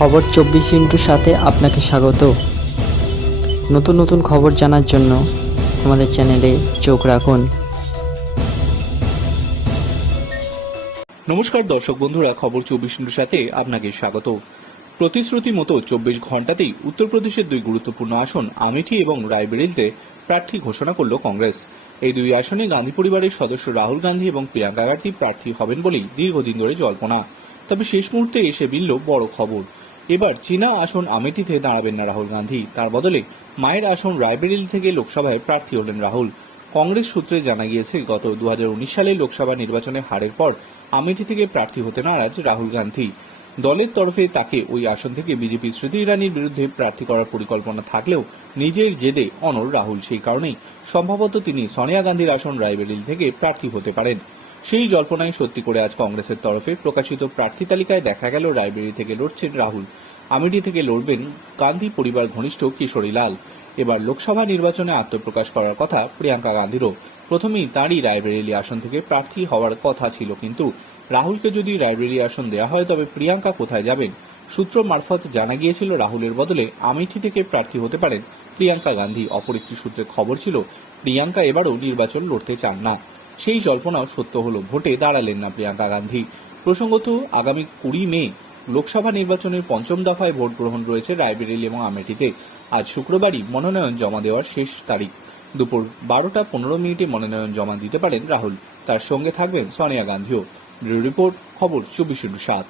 খবর চব্বিশ ইন্টুর সাথে আপনাকে স্বাগত। নতুন নতুন খবর জানার জন্য আমাদের চ্যানেলে চোখ রাখুন। নমস্কার দর্শক বন্ধুরা, খবর চব্বিশ ইন্টুর সাথে আপনাকে স্বাগত। প্রতিশ্রুতি মতো চব্বিশ ঘন্টাতেই উত্তরপ্রদেশের দুই গুরুত্বপূর্ণ আসন আমেঠি এবং রায়বেরিলিতে প্রার্থী ঘোষণা করল কংগ্রেস। এই দুই আসনে গান্ধী পরিবারের সদস্য রাহুল গান্ধী এবং প্রিয়াঙ্কা গান্ধী প্রার্থী হবেন বলেই দীর্ঘদিন ধরে জল্পনা। তবে শেষ মুহূর্তে এসে মিলল বড় খবর। এবার চীনা আসন আমেঠিতে দাঁড়াবেন না রাহুল গান্ধী। তার বদলে মায়ের আসন রায়বেরিলি থেকে লোকসভায় প্রার্থী হলেন রাহুল। কংগ্রেস সূত্রে জানা গিয়েছে, গত দু হাজার উনিশ সালে লোকসভা নির্বাচনে হারের পর আমেঠি থেকে প্রার্থী হতে নারাজ রাহুল গান্ধী। দলের তরফে তাকে ওই আসন থেকে বিজেপি স্মৃতি ইরানির বিরুদ্ধে প্রার্থী করার পরিকল্পনা থাকলেও নিজের জেদে অনর রাহুল। সেই কারণেই সম্ভবত তিনি সোনিয়া গান্ধীর আসন রায়বেরিল থেকে প্রার্থী হতে পারেন। সেই জল্পনায় সত্যি করে আজ কংগ্রেসের তরফে প্রকাশিত প্রার্থী তালিকায় দেখা গেল রায়বেরি থেকে লড়ছেন রাহুল। আমেঠি থেকে লড়বেন গান্ধী পরিবার ঘনিষ্ঠ কিশোরী লাল। এবার লোকসভা নির্বাচনে আত্মপ্রকাশ করার কথা প্রিয়াঙ্কা গান্ধীরও। প্রথমেই তাঁরই রায়বেরেলি আসন থেকে প্রার্থী হওয়ার কথা ছিল কিন্তু রাহুলকে যদি রায়বেরেলি আসন দেওয়া হয় তবে প্রিয়াঙ্কা কোথায় যাবেন? সূত্র মারফত জানা গিয়েছিল রাহুলের বদলে আমেঠি থেকে প্রার্থী হতে পারেন প্রিয়াঙ্কা গান্ধী। অপর একটি সূত্রে খবর ছিল, প্রিয়াঙ্কা এবারও নির্বাচন লড়তে চান না। সেই জল্পনাও সত্য হলো। ভোটে দাঁড়ালেন না প্রিয়াঙ্কা গান্ধী। প্রসঙ্গত, আগামী কুড়ি মে লোকসভা নির্বাচনের পঞ্চম দফায় ভোট গ্রহণ রয়েছে রায়বেরেলি এবং আমেঠিতে। আজ শুক্রবারই মনোনয়ন জমা দেওয়ার শেষ তারিখ। দুপুর বারোটা পনেরো মিনিটে মনোনয়ন জমা দিতে পারেন রাহুল। তার সঙ্গে থাকবেন সোনিয়া গান্ধীও। রিপোর্ট, খবর চব্বিশ সাত।